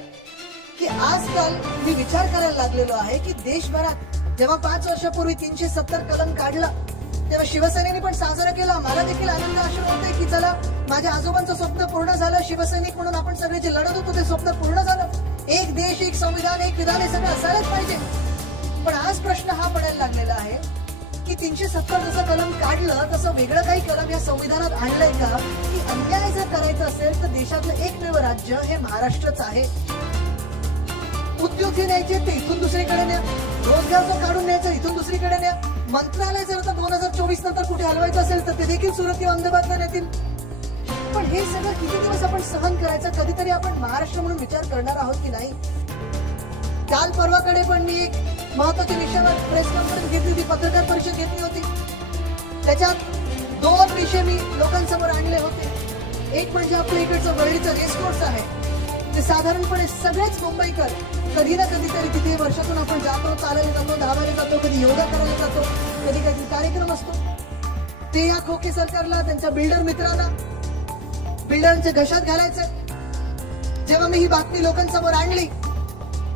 की आजकाल मी विचार करायला लागलेलो आहे की देशभरात जेव्हा 5 वर्षापूर्वी 370 कलम काढला तेव्हा शिवसेनेने पण साजरा केला। मला देखील आनंद आश्चर्य होतोय की चला माझ्या आजोबांचं स्वप्न पूर्ण झालं, शिवसैनिक म्हणून आपण सगळे जे लढत होतो ते स्वप्न पूर्ण झालं। एक देश, एक संविधान, एक विधान हे सगळं असायलाच पाहिजे। पण आज प्रश्न हा पडायला लागलेला आहे की 370 जसं कलम काढलं तसं वेगळं काही कलम या संविधानात आणलंय का? की अन्याय जर करायचं असेल तर देशातलं एकमेव राज्य हे महाराष्ट्रच आहे। उद्योग जे न्यायचे ते इथून दुसरीकडे न्या, रोजगार जो काढून न्यायचा इथून दुसरीकडे न्या, मंत्रालय जर आता 2024 नंतर कुठे हलवायचं असेल तर ते देखील सुरत किंवा अहमदाबादला नेतील। पण हे सगळं किती दिवस आपण सहन करायचं? कधीतरी आपण महाराष्ट्र म्हणून विचार करणार आहोत की नाही? काल परवाकडे पण मी एक महत्वाची विषयावर प्रेस कॉन्फरन्स घेतली होती, पत्रकार परिषद घेतली होती। त्याच्यात 2 विषय मी लोकांसमोर आणले होते। एक म्हणजे आपल्या इकडचं वरळीचं रेसकोर्स आहे, ते साधारणपणे सगळेच मुंबईकर कधी ना कधीतरी तिथे वर्षातून आपण जातो, चालायला जातो, धावायला जातो, कधी योगा करायला जातो, कधी कधी कार्यक्रम असतो। ते या खोके सरकारला, त्यांच्या बिल्डर मित्रांना, बिल्डरांच्या घशात घालायचं। जेव्हा मी ही बातमी लोकांसमोर आणली,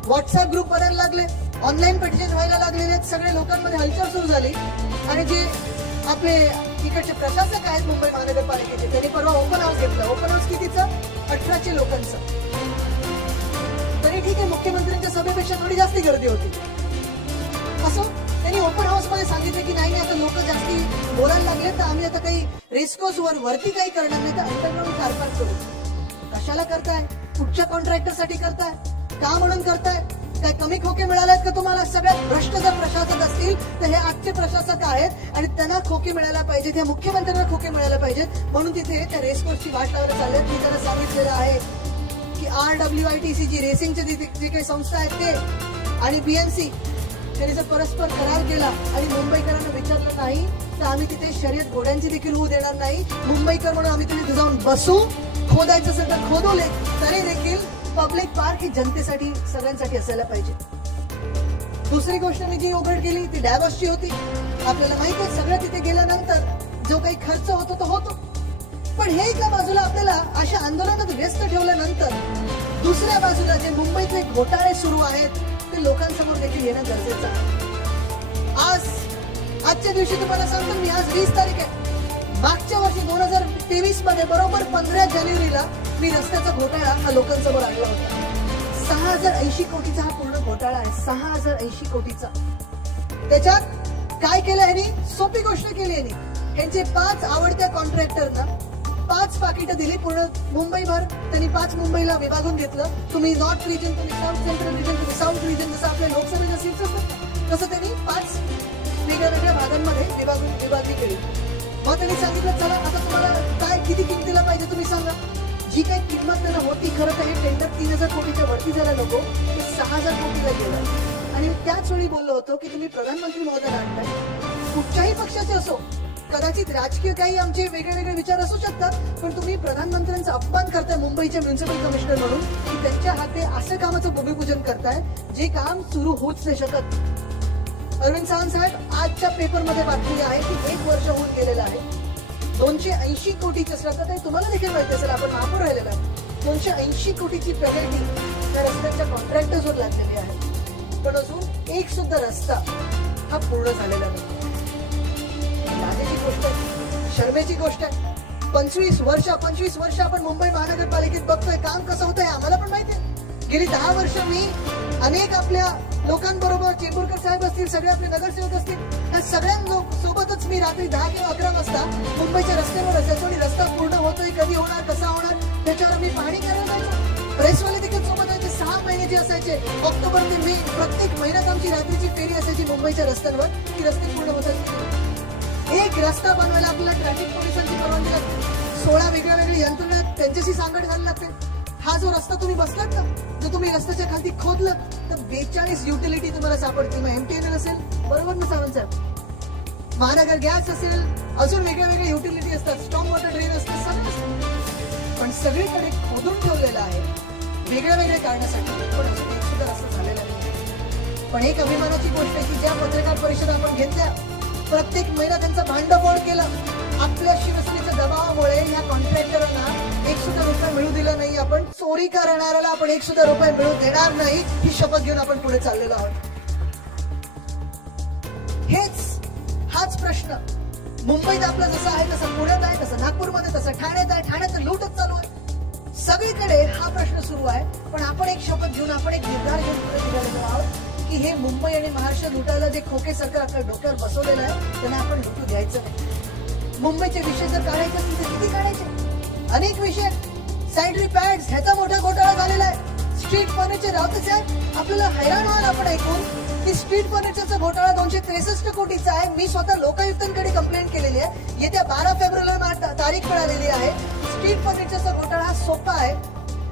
व्हॉट्सअप ग्रुप बनायला लागले, ऑनलाईन पेटिशन व्हायला लागलेले, सगळ्या लोकांमध्ये हलचल सुरू झाली। आणि जे आपले इकडचे प्रशासक आहेत मुंबई महानगरपालिकेचे, त्यांनी परवा ओपन हाऊस घेतलं। ओपन हाऊस कितीचं? 1800 लोकांचं। तरी ठीक आहे, मुख्यमंत्र्यांच्या सभेपेक्षा थोडी जास्ती गर्दी होती। असो, ते त्यांनी ओपन हाऊस मध्ये सांगितलं की नाही आता लोक जास्ती बोलायला लागले तर आम्ही आता काही रेस्कोर्स वर वरती काही करणार नाही तर अंडरग्राऊंड कार पार्क करू. कशाला करताय? कुठच्या कॉन्ट्रॅक्टर साठी करताय? का म्हणून करताय? काय कमी खोके मिळालेत का तुम्हाला? सगळ्यात भ्रष्ट जर प्रशासक असतील तर हे आजचे प्रशासक आहेत आणि त्यांना खोके मिळायला पाहिजेत, या मुख्यमंत्र्यांना खोके मिळायला पाहिजेत म्हणून तिथे त्या रेसकोर्सची वाट लावण्यात चालल्यात. मी त्यांना सांगितलेलं आहे की RWITC जी रेसिंगचे जे काही संस्था आहेत ते आणि BNC त्यांनी जर परस्पर करार केला आणि मुंबईकरांना विचारलं नाही तर आम्ही तिथे शर्यत घोड्यांची देखील होऊ देणार नाही. मुंबईकर म्हणून आम्ही तिथे जाऊन बसू, खोदायचं असेल तर खोदवले तरी देखील पब्लिक पार्क ही जनतेसाठी सगळ्यांसाठी असायला पाहिजे. दुसरी गोष्ट मी जी उघड केली ती डॅबॉसची होती. आपल्याला माहिती आहे सगळं तिथे गेल्यानंतर जो काही खर्च होतो तो होतो, पण हे एका बाजूला आपल्याला अशा आंदोलनात व्यस्त ठेवल्यानंतर दुसऱ्या बाजूला जे मुंबईतले घोटाळे सुरू आहेत ते लोकांसमोर देखील येणं गरजेचं आहे. आजच्या दिवशी तुम्हाला सांगतो मी, आज 20 तारीख आहे. मागच्या वर्षी 2023 मध्ये बरोबर 15 जानेवारीला मी रस्त्याचा घोटाळा हा लोकांसमोर आणला होता. 6080 कोटीचा हा पूर्ण घोटाळा आहे. 6080 कोटीचा. त्याच्यात काय केलं यांनी? सोपी गोष्ट केली यांनी. यांचे 5 आवडत्या कॉन्ट्रॅक्टरना 5 पाकिटं दिली पूर्ण मुंबईभर. त्यांनी 5 मुंबईला विभागून घेतलं. तुम्ही नॉर्थ रिजन, तुम्ही साऊथ सेंट्रल रिजन, तुम्ही साऊथ रिजन, जसं आपल्या लोकसभेच्या सीट्स असतात तसं त्यांनी 5 वेगळ्या वेगळ्या भागांमध्ये विभागणी केली. मग त्यांनी सांगितलं चला आता तुम्हाला काय किती किमतीला पाहिजे तुम्ही सांगा. जी काही किंमत त्यांना होती, खरं तर हे टेंडर 3000 कोटीच्या वरती जायला नको, ते 6000 कोटीला गेलं. आणि त्याच वेळी बोललो होतो की तुम्ही प्रधानमंत्री महोदय आणताय, कुठच्याही पक्षाचे असो, कदाचित राजकीय काही आमचे वेगळे वेगळे विचार असू शकतात, पण तुम्ही प्रधानमंत्र्यांचा अपमान करताय मुंबईचे म्युन्सिपल कमिशनर म्हणून की त्यांच्या हाते असं कामाचं भूमिपूजन करताय जे काम सुरू होऊच नाही शकत. अरविंद सावंत साहेब, आजच्या पेपरमध्ये बातमी आहे की 1 वर्ष होऊन गेलेलं आहे. 280 कोटीची श्रद्धा काही तुम्हाला देखील माहिती असेल, आपण महापौर राहिलेला आहे. 280 कोटीची पेनल्टी त्या रस्त्याच्या कॉन्ट्रॅक्टर्सवर लागलेली आहे, पण अजून एक सुद्धा रस्ता हा पूर्ण झालेला नाही. लाजेची गोष्ट आहे, शर्मेची गोष्ट आहे. 25 वर्ष आपण मुंबई महानगरपालिकेत बघतोय काम कसं होतंय आम्हाला पण माहिती आहे. गेली 10 वर्ष मी अनेक आपल्या लोकांबरोबर, चेंबूरकर साहेब असतील, सगळे आपले नगरसेवक असतील, या सगळ्या सोबतच मी रात्री 10 किंवा 11 वाजता मुंबईच्या रस्त्यावर असायचो आणि रस्ता पूर्ण होतोय, कधी होणार, कसा होणार, त्याच्यावर मी पाहणी करायला जायचो. प्रेसवाले देखील सोबत आहे. 6 महिने जे असायचे, ऑक्टोबर ते मे, प्रत्येक महिन्यात आमची रात्रीची फेरी असायची मुंबईच्या रस्त्यांवर की रस्ते पूर्ण होतात. एक रस्ता बनवायला आपल्याला ट्रॅफिक पोलिसांची परवानगी लागते, 16 वेगळ्या यंत्रणा त्यांच्याशी सांगड घालायला लागते. हा जो रस्ता तुम्ही बसलात ना, जर तुम्ही रस्त्याच्या खाली खोदलं तर 42 युटिलिटी तुम्हाला सापडतील. मग MTNL असेल, बरोबर ना सावंत साहेब, महानगर गॅस असेल, अजून वेगळ्या युटिलिटी असतात, स्ट्रॉंग वॉटर ड्रेन असतात, सगळं असतं. पण सगळीकडे खोदून ठेवलेलं आहे वेगळ्या कारणासाठी, पण अजून एक सुद्धा रस्ता झालेला नाही. पण एक अभिमानाची गोष्ट आहे की ज्या पत्रकार परिषदा आपण घेतल्या, प्रत्येक महिना त्यांचं भांडफोड केलं. आपल्या शिवसेनेच्या दबावामुळे या कॉन्ट्रॅक्टरांना 1 सुद्धा रुपये मिळू दिला नाही. आपण चोरी करणाऱ्याला आपण 1 सुद्धा रुपये मिळू देणार नाही ही शपथ घेऊन आपण पुढे चाललेलो आहोत. हाच प्रश्न मुंबईत आपला जसा आहे तसा पुण्यात आहे, तसा नागपूरमध्ये, तसा ठाण्यात आहे. ठाण्यात लूटच चालू आहे. सगळीकडे हा प्रश्न सुरू आहे. पण आपण एक शपथ घेऊन, आपण एक निर्धार घेऊन पुढे निघालेलो आहोत की हे मुंबई आणि महाराष्ट्र लुटायला जे खोके सरकार आपल्या डोक्यावर बसवलेलं आहे त्यांना आपण लुटू द्यायचं नाही. मुंबईचे विषय जर काढायचे असतील तर किती काढायचे? अनेक विषय. सॅनिटरी पॅड्स ह्याचा मोठा घोटाळा झालेला आहे. स्ट्रीट फर्निचर राहतच आहे. आपल्याला हैराण व्हाल आपण ऐकून की स्ट्रीट फर्निचरचा घोटाळा 263 कोटीचा आहे. मी स्वतः लोकायुक्तांकडे कंप्लेंट केलेली आहे. येत्या 12 फेब्रुवारीला तारीख मिळालेली आहे. स्ट्रीट फर्निचरचा घोटाळा हा सोपा आहे.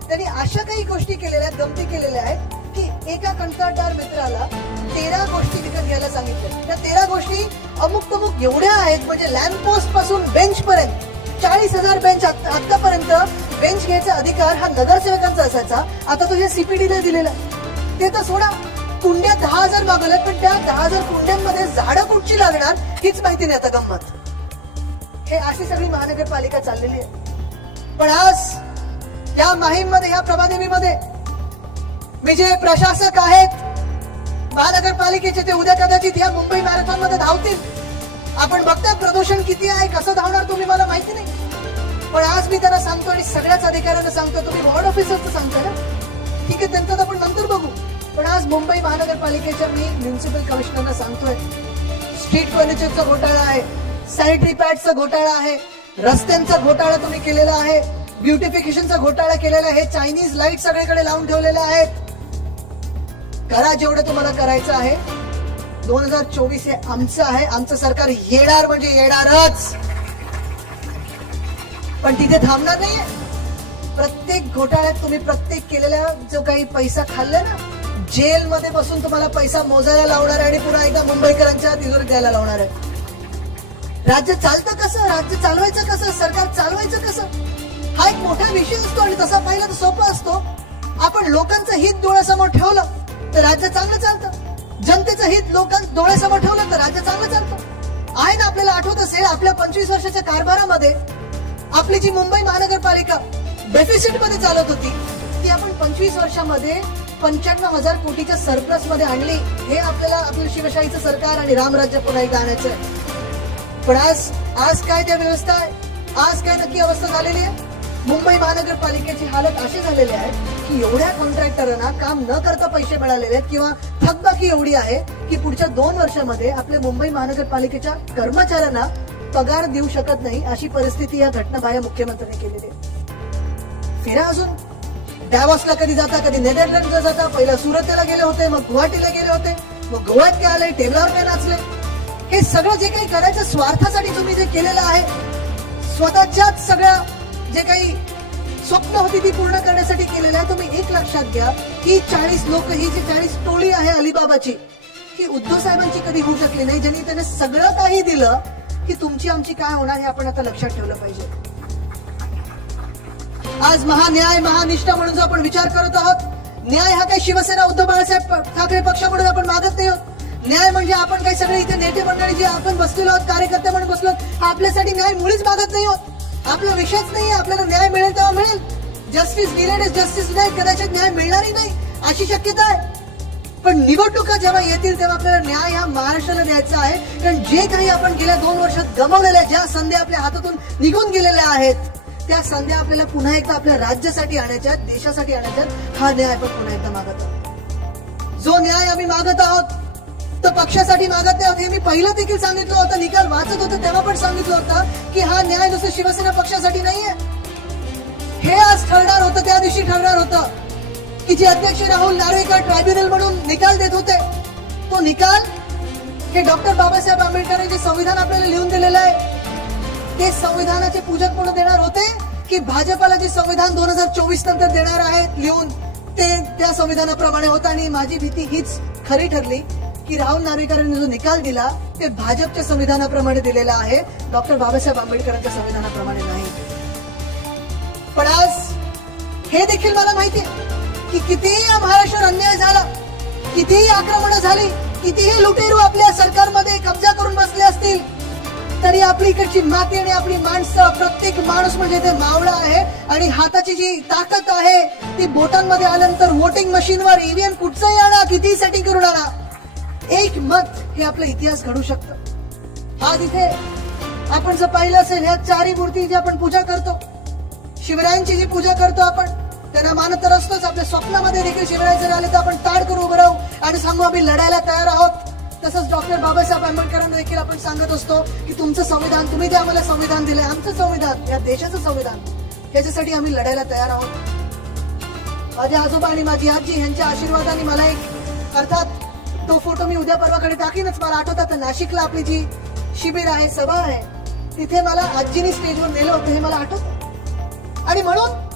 त्यांनी अशा काही गोष्टी केलेल्या आहेत, गमती केलेल्या आहेत की एका कंत्राटदार मित्राला 13 गोष्टी विकत घ्यायला सांगितल्या. त्या 13 गोष्टी अमुक एवढ्या आहेत, म्हणजे लॅम्प पोस्ट पासून बेंच पर्यंत 40,000 बेंच. आतापर्यंत बेंच घ्यायचा अधिकार हा नगरसेवकांचा असायचा, आता तो या CPDला दिलेला. ते तर सोडा, कुंड्या 10,000 मागवल्यात, पण त्या 10,000 कुंड्यांमध्ये झाडं कुठची लागणार हीच माहिती नाही. आता गंमत हे अशी सगळी महानगरपालिका चाललेली आहे. पण आज या माहीममध्ये, या प्रभादेवीमध्ये मी जे प्रशासक आहेत महानगरपालिकेचे ते उद्या कदाचित या मुंबई मॅरेथॉन मध्ये धावतील. आपण बघताय प्रदूषण किती आहे, कसं धावणार तुम्ही मला माहिती नाही. पण आज मी त्यांना सांगतो आणि सगळ्याच अधिकाऱ्यांना सांगतो, तुम्ही वॉर्ड ऑफिसरचं सांगता ना, ठीक आहे त्यांचं आपण नंतर बघू, पण आज मुंबई महानगरपालिकेच्या मी म्युन्सिपल कमिशनरना सांगतोय, स्ट्रीट फर्निचरचा घोटाळा आहे, सॅनिटरी पॅडचा घोटाळा आहे, रस्त्यांचा घोटाळा तुम्ही केलेला आहे, ब्युटिफिकेशनचा घोटाळा केलेला आहे, चायनीज लाईट सगळीकडे लावून ठेवलेल्या आहेत. करा जेवढं तुम्हाला करायचं आहे. 2024 हे आमचं आहे. आमचं सरकार येणार म्हणजे येणारच, पण तिथे थांबणार नाहीये. प्रत्येक घोटाळ्यात तुम्ही प्रत्येक केलेला जो काही पैसा खाल्ला ना, जेलमध्ये बसून तुम्हाला पैसा मोजायला लावणार आहे आणि पुन्हा एकदा मुंबईकरांच्या तिजोरीत द्यायला लावणार आहे. राज्य चालतं कसं, राज्य चालवायचं कसं, सरकार चालवायचं कसं, हा एक मोठा विषय असतो. आणि तसा पाहिला तर सोपा असतो. आपण लोकांचं हित डोळ्यासमोर ठेवलं तर राज्य चांगलं चालतं, जनतेचं हित डोळ्यासमोर ठेवलं तर राज्य चांगलं चालतं. आहे ना, आपल्याला आठवत असेल आपल्या 25 वर्षाच्या कारभारामध्ये आपली जी मुंबई महानगरपालिका डेफिसिट मध्ये चालत होती, ती आपण 25 वर्षामध्ये 95,000 कोटीच्या सरप्लस मध्ये आणली. हे आपल्याला आपलं शिवशाहीचं सरकार आणि रामराज्य पुन्हा एकदा आणायचं आहे. पण आज काय त्या व्यवस्था आहे, आज काय नक्की अवस्था झालेली आहे. मुंबई महानगरपालिकेची हालत अशी झालेली आहे की एवढ्या कॉन्ट्रॅक्टरांना काम न करता पैसे मिळालेले आहेत किंवा थकबाकी एवढी आहे की पुढच्या 2 वर्षामध्ये आपल्या मुंबई महानगरपालिकेच्या कर्मचाऱ्यांना पगार देऊ शकत नाही, अशी परिस्थिती या घटनाबाह्य मुख्यमंत्र्यांनी केलेली आहे. फिरा अजून डॅवॉसला कधी जाता, कधी नेदरलँडला जाता. पहिला सुरतला गेले होते, मग गुवाहाटीला गेले होते, मग गोव्यात काय आले, टेबलावर काय नाचले. हे सगळं जे काही करायचं स्वार्थासाठी तुम्ही जे केलेलं आहे, स्वतःच्याच सगळ्या जे काही स्वप्न होती ती पूर्ण करण्यासाठी केलेलं आहे. तुम्ही एक लक्षात घ्या की 40 लोक, ही जी 40 टोळी आहे अलिबाबाची, ही उद्धव साहेबांची कधी होऊ शकली नाही, ज्यांनी त्यांना सगळं काही दिलं. की तुमची आमची काय होणार हे आपण आता लक्षात ठेवलं पाहिजे. आज महान्याय महानिष्ठा म्हणून जो आपण विचार करत आहोत, न्याय हा काही शिवसेना उद्धव बाळासाहेब ठाकरे पक्षाकडून आपण मागत नाही आहोत. न्याय म्हणजे आपण काही सगळे इथे नेते मंडळी जे आपण बसलेलो आहोत, कार्यकर्ते म्हणून बसलो, हा आपल्यासाठी न्याय मुळीच मागत नाही आहोत. आपला विषयच नाहीये. आपल्याला न्याय मिळेल तेव्हा मिळेल. जस्टिस डिलेड इज जस्टिस नाही, कदाचित न्याय मिळणारही नाही अशी शक्यता आहे. पण निवडणुका जेव्हा येतील तेव्हा आपल्याला न्याय हा महाराष्ट्राला द्यायचा आहे. कारण जे काही आपण गेल्या 2 वर्षात गमावलेल्या, ज्या संधी आपल्या हातातून निघून गेलेल्या आहेत, त्या संधी आपल्याला पुन्हा एकदा आपल्या राज्यासाठी आणायच्या, देशासाठी आणायच्या. हा न्याय आपण पुन्हा एकदा मागत आहोत. जो न्याय आम्ही मागत आहोत तो पक्षासाठी मागत नाही आहोत. हे मी पहिलं देखील सांगितलं होतं, निकाल वाचत होतं तेव्हा पण सांगितलं होतं की हा न्याय नुसतं शिवसेना पक्षासाठी नाहीये. हे आज ठरणार होतं, त्या दिवशी ठरणार होतं की जे अध्यक्ष राहुल नार्वेकर ट्रायब्युनल म्हणून निकाल देत होते, तो निकाल हे डॉक्टर बाबासाहेब आंबेडकरांनी जे संविधान आपल्याला लिहून दिलेलं आहे, ते संविधानाचे पूजक म्हणून देणार होते की भाजपाला जे संविधान 2024 नंतर देणार आहेत लिहून, ते त्या संविधानाप्रमाणे होतं. आणि माझी भीती हीच खरी ठरली की राहुल नार्वेकरांनी जो निकाल दिला ते भाजपच्या संविधानाप्रमाणे दिलेला आहे, डॉक्टर बाबासाहेब आंबेडकरांच्या संविधानाप्रमाणे नाही. पण आज हे देखील मला माहिती आहे की कितीही या महाराष्ट्रात अन्याय झाला, कितीही आक्रमणं झाली, कितीही लुटेरू आपल्या सरकारमध्ये कब्जा करून बसले असतील, तरी आपली इकडची माती आणि आपली माणसं, प्रत्येक माणूस म्हणजे ते मावळा आहे. आणि हाताची जी ताकद आहे ती बोटांमध्ये आल्यानंतर वोटिंग मशीनवर ईव्हीएम कुठचंही आणा, कितीही सेटिंग करून आणा, एक मत हे आपला इतिहास घडू शकतं. आज इथे आपण जर पाहिलं असेल, ह्या 4 मूर्ती जी आपण पूजा करतो, शिवरायांची जी पूजा करतो आपण, त्यांना मानत तर असतोच. आपल्या स्वप्नामध्ये देखील शिवराय जर आले तर आपण ताड करून उभं राहू आणि सांगू आम्ही लढायला तयार आहोत. तसंच डॉक्टर बाबासाहेब आंबेडकरांना देखील आपण सांगत असतो की तुमचं संविधान, तुम्ही जे आम्हाला संविधान दिलंय, आमचं संविधान, या देशाचं संविधान, याच्यासाठी आम्ही लढायला तयार आहोत. माझ्या आजोबा आणि माझी आजी यांच्या आशीर्वादाने मला एक, अर्थात तो फोटो मी उद्या परवाकडे टाकीनच. मला आठवतात नाशिकला आपली जी शिबिर आहे, सभा आहे, तिथे मला आजीने स्टेजवर नेलं होतं, हे मला आठवतं. आणि म्हणून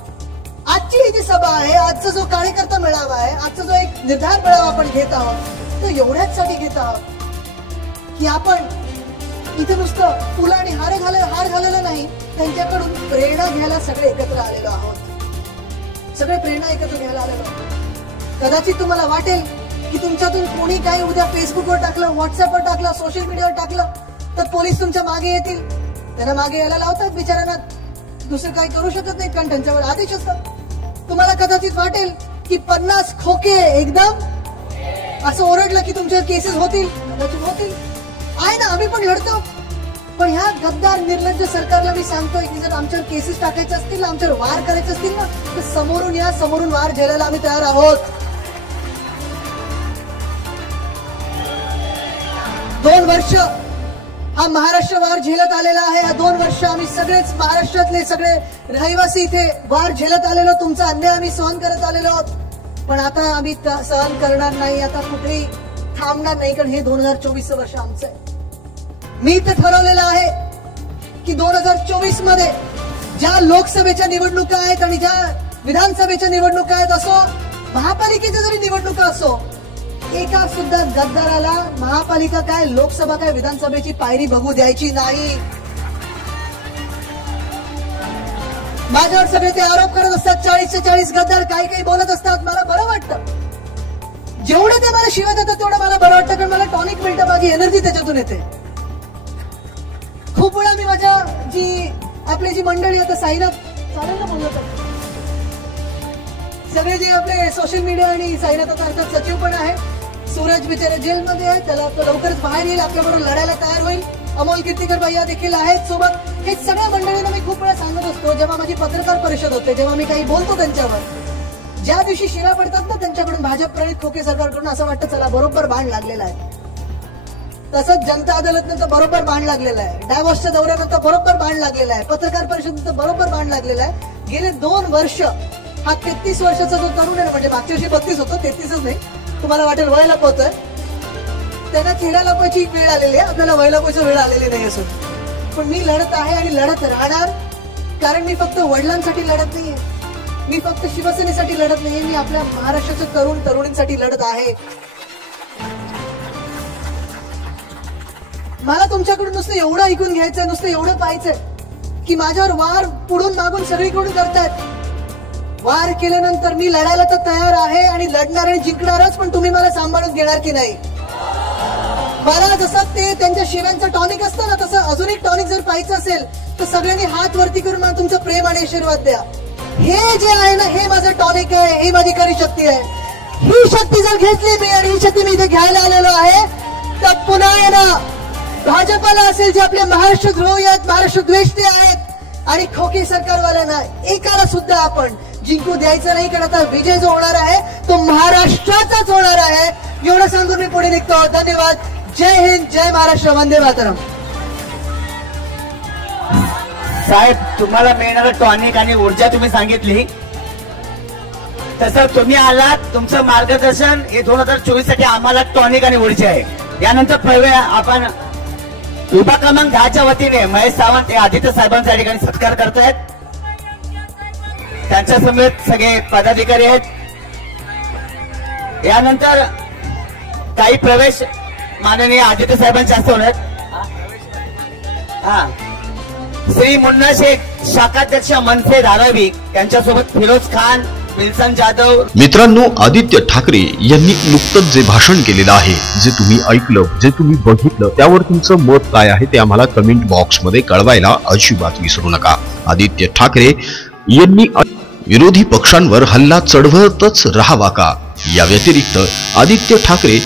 आजची ही जी सभा आहे, आजचा जो कार्यकर्ता मेळावा आहे, आजचा जो एक निर्धार मेळावा आपण घेत आहोत, तो एवढ्याच साठी घेत आहोत की आपण इथे नुसतं फुलं आणि हार घालायला नाही, त्यांच्याकडून प्रेरणा घ्यायला सगळे एकत्र आलेलो आहोत. सगळे प्रेरणा एकत्र घ्यायला आलेलो आहोत. कदाचित तुम्हाला वाटेल की तुमच्यातून कोणी काही उद्या फेसबुकवर टाकलं, व्हॉट्सअपवर टाकलं, सोशल मीडियावर टाकलं तर पोलीस तुमच्या मागे येतील. त्यांना मागे यायला लावतात बिचाऱ्यांना, दुसरं काही करू शकत नाही कारण त्यांच्यावर आदेश असतात. तुम्हाला कदाचित वाटेल की 50 खोके एकदम असं ओरडलं की तुमच्यावर केसेस होतील, कदाचित होतील. आहे ना, आम्ही पण लढतो. पण ह्या गद्दार निर्लज्ज सरकारला मी सांगतोय की जर आमच्यावर केसेस टाकायचे असतील, आमच्यावर वार करायचे असतील ना, तर समोरून या, समोरून वार झेलायला आम्ही तयार आहोत. 2 वर्ष हा महाराष्ट्र वार झेलत आलेला आहे. हा 2 वर्ष आम्ही सगळेच महाराष्ट्रातले सगळे रहिवासी इथे वार झेलत आलेलो. तुमचा अन्याय आम्ही सहन करत आलेलो आहोत. पण आता आम्ही सहन करणार नाही. आता कुठेही थांबणार नाही. कारण हे 2024 वर्ष आमचं आहे. मी तर ठरवलेलं आहे की 2024 मध्ये ज्या लोकसभेच्या निवडणुका आहेत आणि ज्या विधानसभेच्या निवडणुका आहेत असो, महापालिकेच्या जरी निवडणुका असो, एका सुद्धा गद्दाराला महापालिका काय, लोकसभा काय, विधानसभेची पायरी बघू द्यायची नाही. माझ्यावर सगळे ते आरोप करत असतात, 40 चे 40 गद्दार काही काही बोलत असतात. मला बरं वाटतं, जेवढं ते मला शिवाय देतात तेवढं मला बरं वाटतं. कारण मला टॉनिक मिळतं, माझी एनर्जी त्याच्यातून येते. खूप वेळा मी माझ्या आपली जी मंडळी आता साईनाथ चालेल ना बोललो तर, सगळे जे आपले सोशल मीडिया आणि साईनाथ आता अर्थात सचिव पण आहे. सूरज बिचारे जेलमध्ये आहे, त्याला तो लवकरच बाहेर येईल, आपल्याबरोबर लढायला तयार होईल. अमोल कीर्तिकर भैया देखील आहेत सोबत. हे सगळ्या मंडळींना मी खूप वेळा सांगत असतो, जेव्हा माझी पत्रकार परिषद होते, जेव्हा मी काही बोलतो त्यांच्यावर, ज्या दिवशी शिव्या पडतात ना त्यांच्याकडून, भाजप प्रणित खोके सरकारकडून, असं वाटतं चला बरोबर बाण लागलेला आहे. तसंच जनता अदालत नंतर बरोबर बाण लागलेला आहे, डायव्होर्सच्या दौऱ्यानंतर बरोबर बाण लागलेला आहे, पत्रकार परिषदेनंतर बरोबर बाण लागलेला आहे. गेले 2 वर्ष हा 33 वर्षाचा जो तरुण आहे, म्हणजे मागच्या वर्षी 32 होतो, 33च नाही, तुम्हाला वाटेल वय लपवतोय, त्यांना चेहरा लपवायची वेळ आलेली आहे. आपल्याला वय लपवायची वेळ आलेली नाही असून, पण मी लढत आहे आणि लढत राहणार. कारण मी फक्त वडिलांसाठी लढत नाहीये, मी फक्त शिवसेनेसाठी लढत नाहीये, मी आपल्या महाराष्ट्राच्या तरुण तरुणींसाठी लढत आहे. मला तुमच्याकडून नुसतं एवढं ऐकून घ्यायचंय, नुसतं एवढं पाहायचंय की माझ्यावर वार पुढून मागून सगळीकडून करतायत. वार केल्यानंतर मी लढायला तर तयार आहे आणि लढणार आणि जिंकणारच, पण तुम्ही मला सांभाळून घेणार की नाही. मला जसं ते त्यांच्या शिव्यांचं टॉनिक असतं ना, तसं अजून एक टॉनिक जर पाहायचं असेल तर सगळ्यांनी हात वरती करून मला तुमचं प्रेम आणि आशीर्वाद द्या. हे जे आहे ना, हे माझं टॉनिक आहे, हे माझी खरी शक्ती आहे. ही शक्ती जर घेतली मी आणि ही शक्ती मी इथे घ्यायला आलेलो आहे, तर पुन्हा आहे ना, भाजपाला असेल, जे आपले महाराष्ट्र द्रोही आहेत, महाराष्ट्र द्वेषी आहेत, आणि खोके सरकारवाल्यांना एकाला सुद्धा आपण जिंकू द्यायचं नाही. कारण आता विजय जो होणार आहे तो महाराष्ट्राचाच होणार आहे. एवढं सांगून मी पुढे निघतो. धन्यवाद. जय हिंद, जय महाराष्ट्र, वंदे मातरम. साहेब, तुम्हाला मिळणारं टॉनिक आणि ऊर्जा तुम्ही सांगितली, तसं तुम्ही आलात, तुमचं मार्गदर्शन हे 2024 साठी आम्हाला टॉनिक आणि ऊर्जा आहे. यानंतर पहिले आपण विभाग क्रमांक 10च्या वतीने महेश सावंत हे आदित्य साहेबांचा या ठिकाणी सत्कार करतायत. त्यांच्या समेत सगळे पदाधिकारी आहेत. यानंतर काही प्रवेश माननीय आदित्य साहेबांचे हस्ते होणार. श्री मुन्ना शेख, शाखाध्यक्ष मनसे धारावी, त्यांच्यासोबत फिरोज खान, विल्सन जाधव. मित्रांनो, आदित्य ठाकरे यांनी नुकतंच जे भाषण केलेलं आहे, जे तुम्ही ऐकलं, जे तुम्ही बघितलं, त्यावर तुमचं मत काय आहे ते आम्हाला कमेंट बॉक्स मध्ये कळवायला अजिबात विसरू नका. आदित्य ठाकरे यांनी विरोधी पक्षांवर हल्ला चढवतच राहावा का, या व्यतिरिक्त आदित्य ठाकरे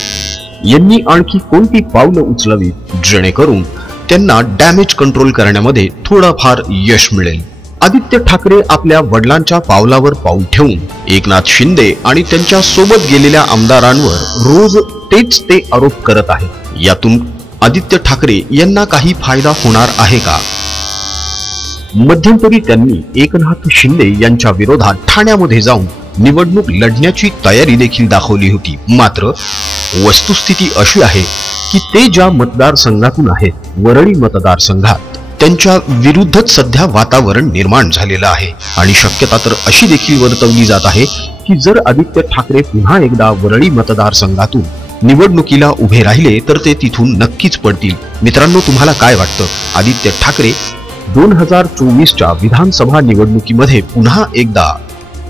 यांनी आणखी कोणती पावलं उचलावी जेणेकरून त्यांना डॅमेज कंट्रोल करण्यामध्ये थोडाफार यश मिळेल. आदित्य ठाकरे आपल्या वडिलांच्या पावलावर पाऊल ठेवून एकनाथ शिंदे आणि त्यांच्या सोबत गेलेल्या आमदारांवर रोज तेच ते आरोप करत आहेत. यातून आदित्य ठाकरे यांना काही फायदा होणार आहे का? मध्यंतरी त्यांनी एकनाथ शिंदे यांच्या विरोधात ठाण्यामध्ये जाऊन निवडणूक लढण्याची तयारी देखील दाखवली होती. मात्र वस्तुस्थिती अशी आहे की ते ज्या मतदारसंघातून आहेत, वरळी मतदारसंघात, त्यांच्या विरुद्धच सध्या वातावरण निर्माण झालेलं आहे. आणि शक्यता तर अशी देखील वर्तवली जात आहे की जर आदित्य ठाकरे पुन्हा एकदा वरळी मतदारसंघातून निवडणुकीला उभे राहिले तर ते तिथून नक्कीच पडतील. मित्रांनो, तुम्हाला काय वाटतं? आदित्य ठाकरे 2024च्या विधानसभा निवडणुकीमध्ये पुन्हा एकदा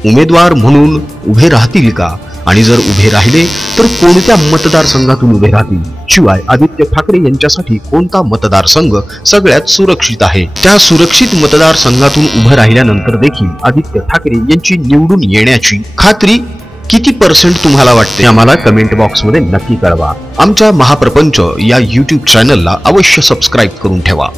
उमेदवार म्हणून उभे राहतील का? आणि जर उभे राहिले तर कोणत्या मतदारसंघातून उभे राहतील? शिवाय आदित्य ठाकरे यांच्यासाठी कोणता मतदारसंघ सगळ्यात सुरक्षित आहे? त्या सुरक्षित मतदारसंघातून उभे राहिल्यानंतर देखील आदित्य ठाकरे यांची निवडून येण्याची खात्री किती % तुम्हाला वाटते? आम्हाला कमेंट बॉक्स मध्ये नक्की कळवा. आमच्या महाप्रपंच या YouTube चॅनलला अवश्य सबस्क्राईब करून ठेवा.